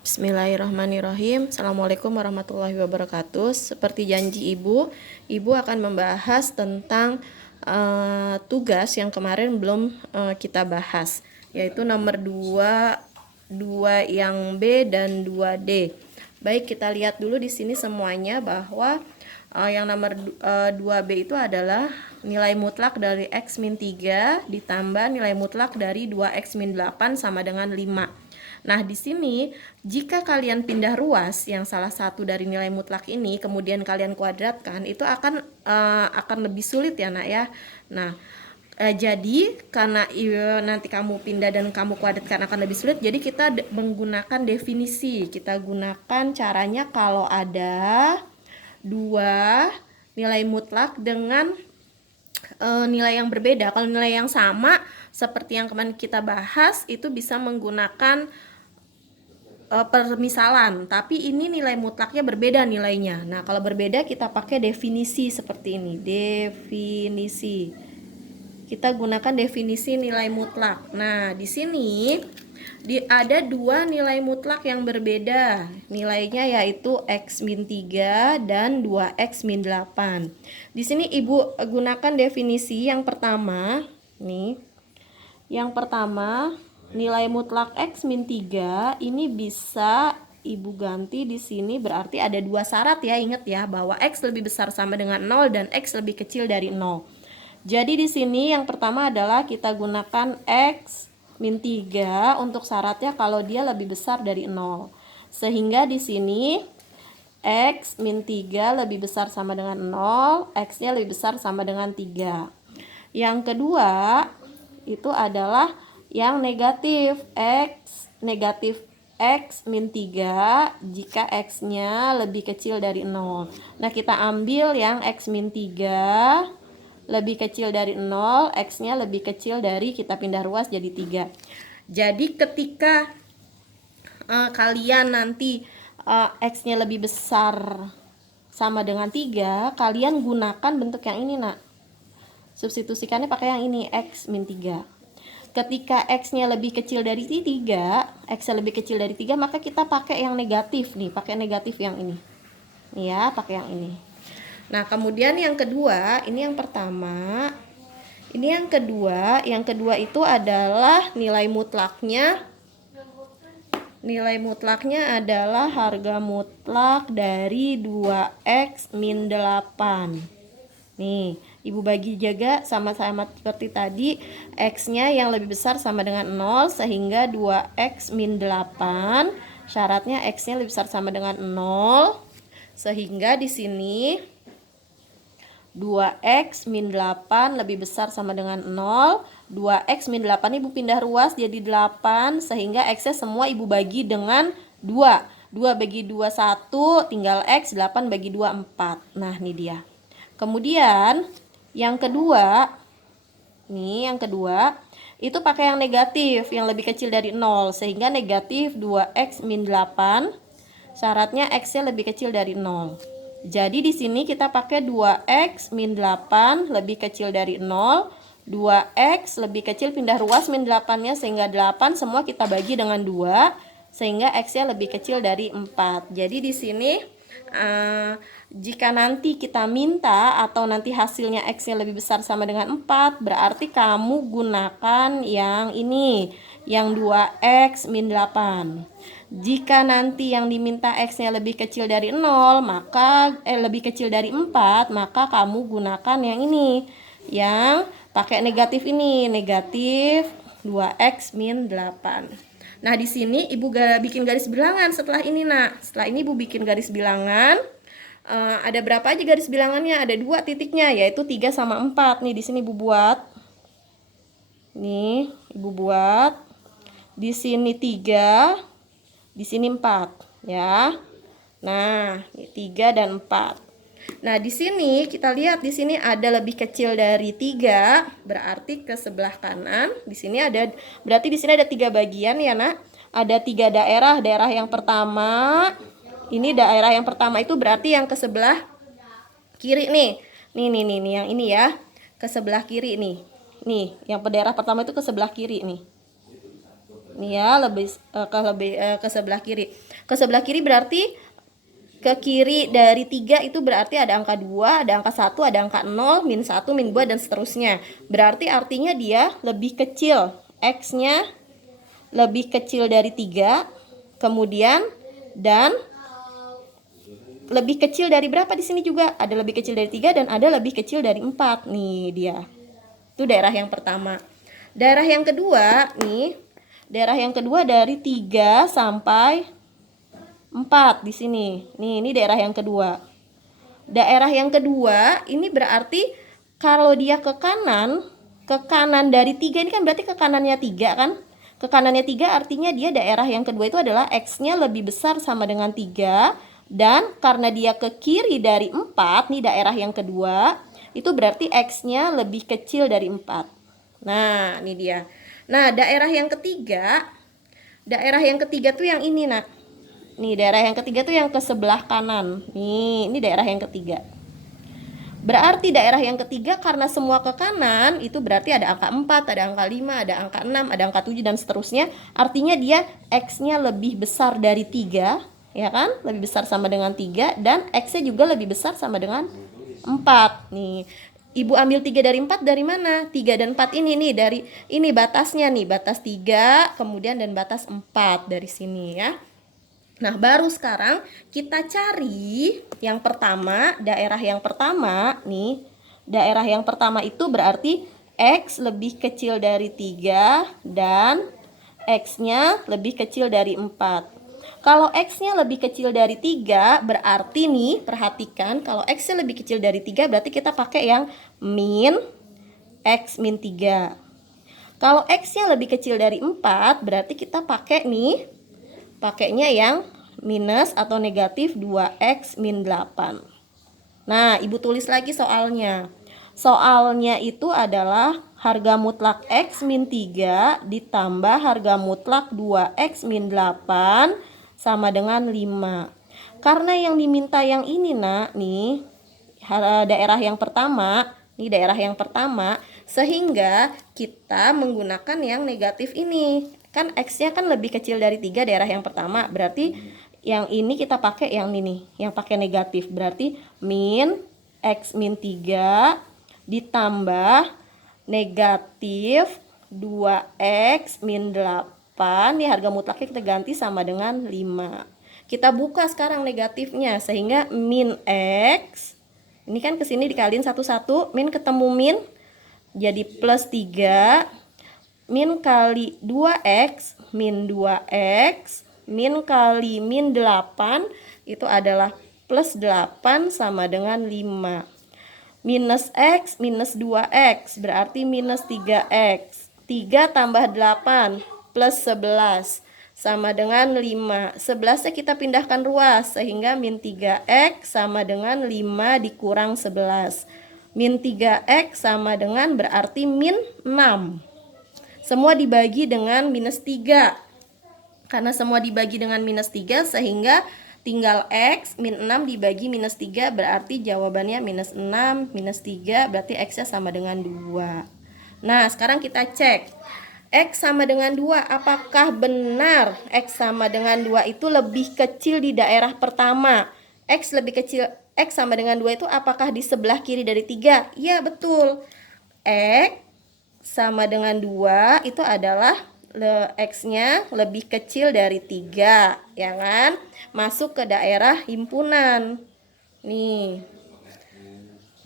Bismillahirrahmanirrahim. Assalamualaikum warahmatullahi wabarakatuh. Seperti janji Ibu akan membahas tentang tugas yang kemarin belum kita bahas, yaitu nomor 2 yang B dan 2D. Baik, kita lihat dulu di sini semuanya bahwa yang nomor 2B itu adalah nilai mutlak dari X min 3 ditambah nilai mutlak dari 2X min 8 sama dengan 5. Nah, di sini jika kalian pindah ruas yang salah satu dari nilai mutlak ini kemudian kalian kuadratkan, itu akan lebih sulit ya, Nak ya. Nah, jadi karena nanti kamu pindah dan kamu kuadratkan akan lebih sulit, jadi kita menggunakan definisi. Kita gunakan caranya kalau ada dua nilai mutlak dengan nilai yang berbeda. Kalau nilai yang sama seperti yang kemarin kita bahas, itu bisa menggunakan permisalan, tapi ini nilai mutlaknya berbeda nilainya. Nah, kalau berbeda kita pakai definisi seperti ini. Definisi. Kita gunakan definisi nilai mutlak. Nah, di sini ada dua nilai mutlak yang berbeda. Nilainya yaitu X min 3 dan 2X min 8. Di sini Ibu gunakan definisi yang pertama. Nih. Yang pertama, nilai mutlak X min 3 ini bisa Ibu ganti di sini, berarti ada dua syarat ya, ingat ya, bahwa X lebih besar sama dengan 0 dan X lebih kecil dari 0. Jadi di sini yang pertama adalah kita gunakan X min 3 untuk syaratnya kalau dia lebih besar dari 0. Sehingga di sini X min 3 lebih besar sama dengan 0, X-nya lebih besar sama dengan 3. Yang kedua itu adalah yang negatif X min 3 jika X-nya lebih kecil dari 0. Nah, kita ambil yang X min 3 lebih kecil dari 0, X-nya lebih kecil dari, kita pindah ruas jadi 3. Jadi ketika kalian nanti X-nya lebih besar sama dengan 3, kalian gunakan bentuk yang ini, Nak. Substitusikannya pakai yang ini, X min 3. Ketika X-nya lebih kecil dari 3, X-nya lebih kecil dari 3, maka kita pakai yang negatif nih, pakai negatif yang ini. Nih ya, pakai yang ini. Nah, kemudian yang kedua, ini yang pertama. Ini yang kedua itu adalah nilai mutlaknya. Nilai mutlaknya adalah harga mutlak dari 2X min 8. Nih, Ibu bagi juga sama-sama seperti tadi, X-nya yang lebih besar sama dengan 0, sehingga 2X min 8, syaratnya X-nya lebih besar sama dengan 0, sehingga di sini 2X min 8 lebih besar sama dengan 0. 2X min 8 Ibu pindah ruas jadi 8, sehingga X-nya semua Ibu bagi dengan 2. 2 bagi 2 1, tinggal X, 8 bagi 2 4. Nah, ini dia. Kemudian yang kedua, nih yang kedua itu pakai yang negatif, yang lebih kecil dari 0, sehingga negatif 2X min 8, syaratnya X-nya lebih kecil dari 0. Jadi di sini kita pakai 2X min 8 lebih kecil dari 0, 2X lebih kecil, pindah ruas min 8-nya, sehingga 8 semua kita bagi dengan 2, sehingga X-nya lebih kecil dari 4. Jadi di sini jika nanti kita minta atau nanti hasilnya X-nya lebih besar sama dengan 4, berarti kamu gunakan yang ini, yang 2X min 8. Jika nanti yang diminta X-nya lebih kecil dari 0, maka lebih kecil dari 4, maka kamu gunakan yang ini, yang pakai negatif ini, negatif 2X min 8. Nah, di sini Ibu bikin garis bilangan setelah ini, Nak. Setelah ini Ibu bikin garis bilangan. Ada berapa aja garis bilangannya? Ada 2 titiknya, yaitu 3 sama 4. Nih, di sini Ibu buat. Nih, Ibu buat. Di sini 3, di sini 4, ya. Nah, 3 dan 4. Nah, di sini kita lihat, di sini ada lebih kecil dari 3, berarti ke sebelah kanan. Di sini ada, berarti di sini ada 3 bagian ya, Nak. Ada 3 daerah. Daerah yang pertama, ini daerah yang pertama itu berarti yang ke sebelah kiri nih. Nih yang ini ya. Ke sebelah kiri nih. Nih, yang daerah pertama itu ke sebelah kiri nih. Nih ya, ke sebelah kiri. Ke sebelah kiri berarti ke kiri dari 3 itu berarti ada angka 2, ada angka 1, ada angka 0, min 1, min 2, dan seterusnya. Berarti artinya dia lebih kecil. X-nya lebih kecil dari 3. Kemudian dan lebih kecil dari berapa di sini juga? Ada lebih kecil dari 3 dan ada lebih kecil dari 4. Nih dia. Itu daerah yang pertama. Daerah yang kedua nih, daerah yang kedua dari 3 sampai 4 di sini. Nih, ini daerah yang kedua. Daerah yang kedua ini berarti kalau dia ke kanan dari 3 ini kan berarti ke kanannya 3 kan? Ke kanannya 3 artinya dia daerah yang kedua itu adalah X-nya lebih besar sama dengan 3. Dan karena dia ke kiri dari 4, nih daerah yang kedua, itu berarti X-nya lebih kecil dari 4. Nah, ini dia. Nah, daerah yang ketiga tuh yang ini, nak. Nih, daerah yang ketiga tuh yang ke sebelah kanan. Nih, ini daerah yang ketiga. Berarti daerah yang ketiga karena semua ke kanan, itu berarti ada angka 4, ada angka 5, ada angka 6, ada angka 7, dan seterusnya. Artinya dia X-nya lebih besar dari 3. Ya kan? Lebih besar sama dengan 3. Dan X-nya juga lebih besar sama dengan 4. Nih, Ibu ambil 3 dari 4 dari mana? 3 dan 4 ini nih, dari ini batasnya nih, batas 3, kemudian dan batas 4 dari sini ya. Nah, baru sekarang kita cari yang pertama, daerah yang pertama nih. Daerah yang pertama itu berarti X lebih kecil dari 3 dan X-nya lebih kecil dari 4. Kalau X-nya lebih kecil dari 3, berarti nih, perhatikan, kalau X-nya lebih kecil dari 3, berarti kita pakai yang min X min 3. Kalau X-nya lebih kecil dari 4, berarti kita pakai nih, pakainya yang minus atau negatif 2X min 8. Nah, Ibu tulis lagi soalnya. Soalnya itu adalah harga mutlak X min 3 ditambah harga mutlak 2X min 8 sama dengan 5. Karena yang diminta yang ini, nak, nih daerah yang pertama, sehingga kita menggunakan yang negatif ini. Kan X-nya kan lebih kecil dari 3 daerah yang pertama, berarti yang ini kita pakai yang ini, yang pakai negatif. Berarti min X min 3 ditambah negatif 2X min 8. Nih harga mutlaknya kita ganti sama dengan 5. Kita buka sekarang negatifnya, sehingga min X, ini kan kesini dikaliin satu-satu, min ketemu min, jadi plus 3, min kali 2X, min 2X, min kali min 8, itu adalah plus 8 sama dengan 5. Minus X, minus 2X, berarti minus 3X. 3 tambah 8, plus 11 sama dengan 5. 11-nya kita pindahkan ruas, sehingga min 3X sama dengan 5 dikurang 11. Min 3X sama dengan berarti min 6. Semua dibagi dengan minus 3. Karena semua dibagi dengan minus 3, sehingga tinggal X min 6 dibagi minus 3, berarti jawabannya minus 6, minus 3, berarti X-nya sama dengan 2. Nah, sekarang kita cek. X sama dengan 2, apakah benar X sama dengan 2 itu lebih kecil di daerah pertama? X lebih kecil, X sama dengan 2 itu apakah di sebelah kiri dari 3? Iya, betul. X sama dengan 2 itu adalah X-nya lebih kecil dari 3, ya kan? Masuk ke daerah himpunan. Nih.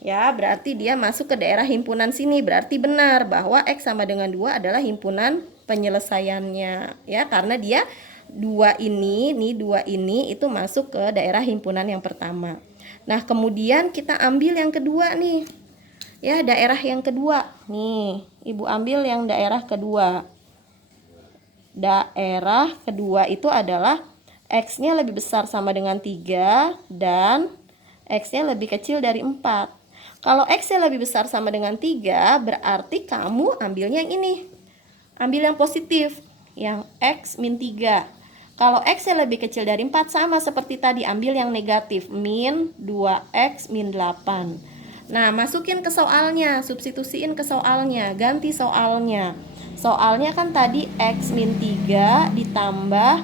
Ya, berarti dia masuk ke daerah himpunan sini. Berarti benar bahwa X sama dengan 2 adalah himpunan penyelesaiannya. Ya, karena dia 2 ini itu masuk ke daerah himpunan yang pertama. Nah, kemudian kita ambil yang kedua nih. Ya, daerah yang kedua. Nih, Ibu ambil yang daerah kedua. Daerah kedua itu adalah X-nya lebih besar sama dengan 3 dan X-nya lebih kecil dari 4. Kalau X-nya lebih besar sama dengan 3, berarti kamu ambilnya yang ini. Ambil yang positif, yang X min 3. Kalau X-nya lebih kecil dari 4, sama seperti tadi, ambil yang negatif, min 2X min 8. Nah, masukin ke soalnya, substitusiin ke soalnya, ganti soalnya. Soalnya kan tadi X min 3 ditambah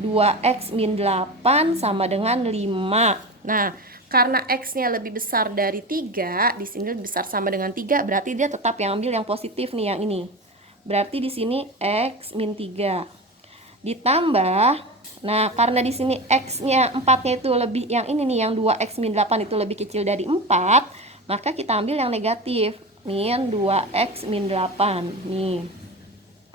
2X min 8 sama dengan 5. Nah, karena X-nya lebih besar dari 3, di sini lebih besar sama dengan 3, berarti dia tetap yang ambil yang positif nih, yang ini. Berarti di sini X min 3. Ditambah, nah karena di sini X-nya 4-nya itu lebih, yang ini nih, yang 2X min 8 itu lebih kecil dari 4, maka kita ambil yang negatif, min 2X min 8. Nih,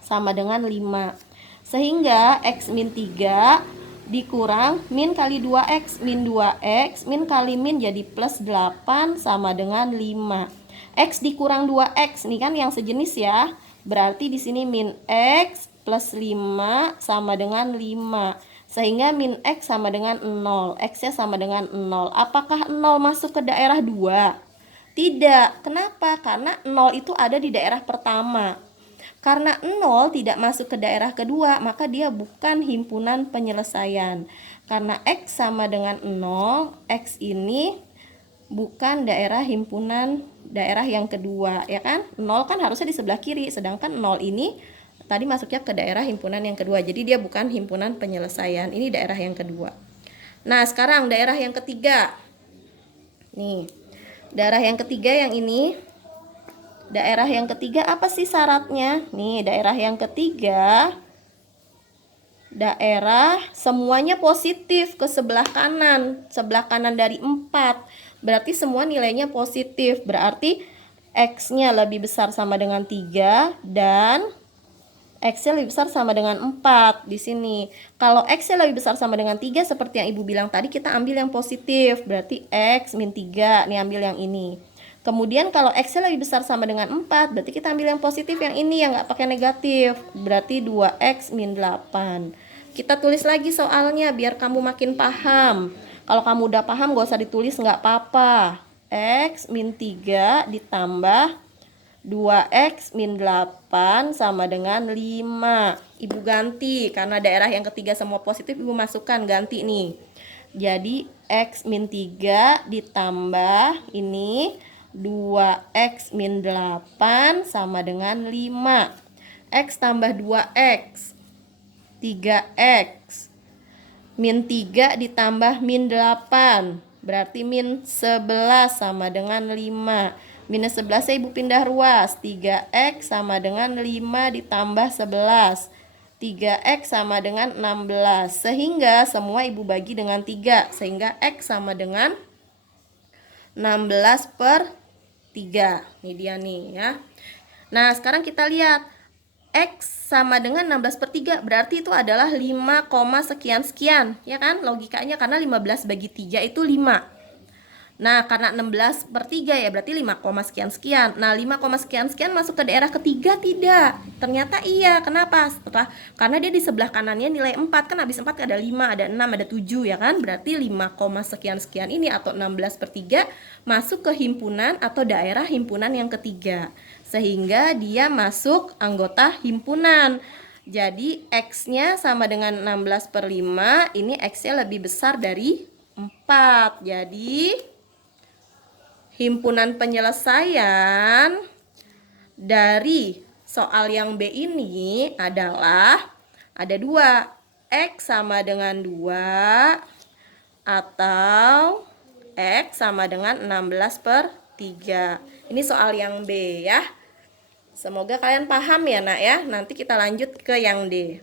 sama dengan 5. Sehingga X min 3 dikurang min kali 2X, min 2X, min kali min jadi plus 8 sama dengan 5. X dikurang 2X, nih kan yang sejenis ya. Berarti di sini min X plus 5 sama dengan 5. Sehingga min X sama dengan 0. X-nya sama dengan 0. Apakah 0 masuk ke daerah 2? Tidak. Kenapa? Karena 0 itu ada di daerah pertama. Karena 0 tidak masuk ke daerah kedua, maka dia bukan himpunan penyelesaian. Karena X sama dengan 0, X ini bukan daerah himpunan daerah yang kedua, ya kan? 0 kan harusnya di sebelah kiri, sedangkan 0 ini tadi masuknya ke daerah himpunan yang kedua. Jadi dia bukan himpunan penyelesaian, ini daerah yang kedua. Nah, sekarang daerah yang ketiga. Nih, daerah yang ketiga yang ini. Daerah yang ketiga apa sih syaratnya? Nih, daerah yang ketiga, daerah semuanya positif ke sebelah kanan. Sebelah kanan dari 4. Berarti semua nilainya positif. Berarti X-nya lebih besar sama dengan 3 dan X-nya lebih besar sama dengan 4 di sini. Kalau X-nya lebih besar sama dengan 3 seperti yang Ibu bilang tadi, kita ambil yang positif. Berarti X min 3. Nih, ambil yang ini. Kemudian kalau X-nya lebih besar sama dengan 4, berarti kita ambil yang positif, yang ini yang nggak pakai negatif. Berarti 2X min 8. Kita tulis lagi soalnya biar kamu makin paham. Kalau kamu udah paham gak usah ditulis, nggak apa-apa. X min 3 ditambah 2X min 8 sama dengan 5. Ibu ganti, karena daerah yang ketiga semua positif, Ibu masukkan, ganti nih. Jadi X min 3 ditambah ini 2X min 8 sama dengan 5. X tambah 2X, 3X. Min 3 ditambah min 8, berarti min 11 sama dengan 5. Minus 11 saya Ibu pindah ruas. 3X sama dengan 5 ditambah 11. 3X sama dengan 16. Sehingga semua Ibu bagi dengan 3. Sehingga X sama dengan 16 per 3. Ini dia nih ya. Nah, sekarang kita lihat X sama dengan 16 per 3, berarti itu adalah 5, sekian-sekian, ya kan? Logikanya karena 15 bagi 3 itu 5. Nah, karena 16 per 3 ya berarti 5, sekian-sekian. Nah, 5, sekian-sekian masuk ke daerah ketiga tidak? Ternyata iya. Kenapa? Karena dia di sebelah kanannya nilai 4. Kan habis 4 ada 5, ada 6, ada 7 ya kan? Berarti 5, sekian-sekian ini atau 16 per 3 masuk ke himpunan atau daerah himpunan yang ketiga. Sehingga dia masuk anggota himpunan. Jadi X-nya sama dengan 16 per 5. Ini X-nya lebih besar dari 4. Jadi himpunan penyelesaian dari soal yang B ini adalah ada 2. X sama dengan 2 atau X sama dengan 16 per 3. Ini soal yang B ya. Semoga kalian paham ya nak ya. Nanti kita lanjut ke yang D.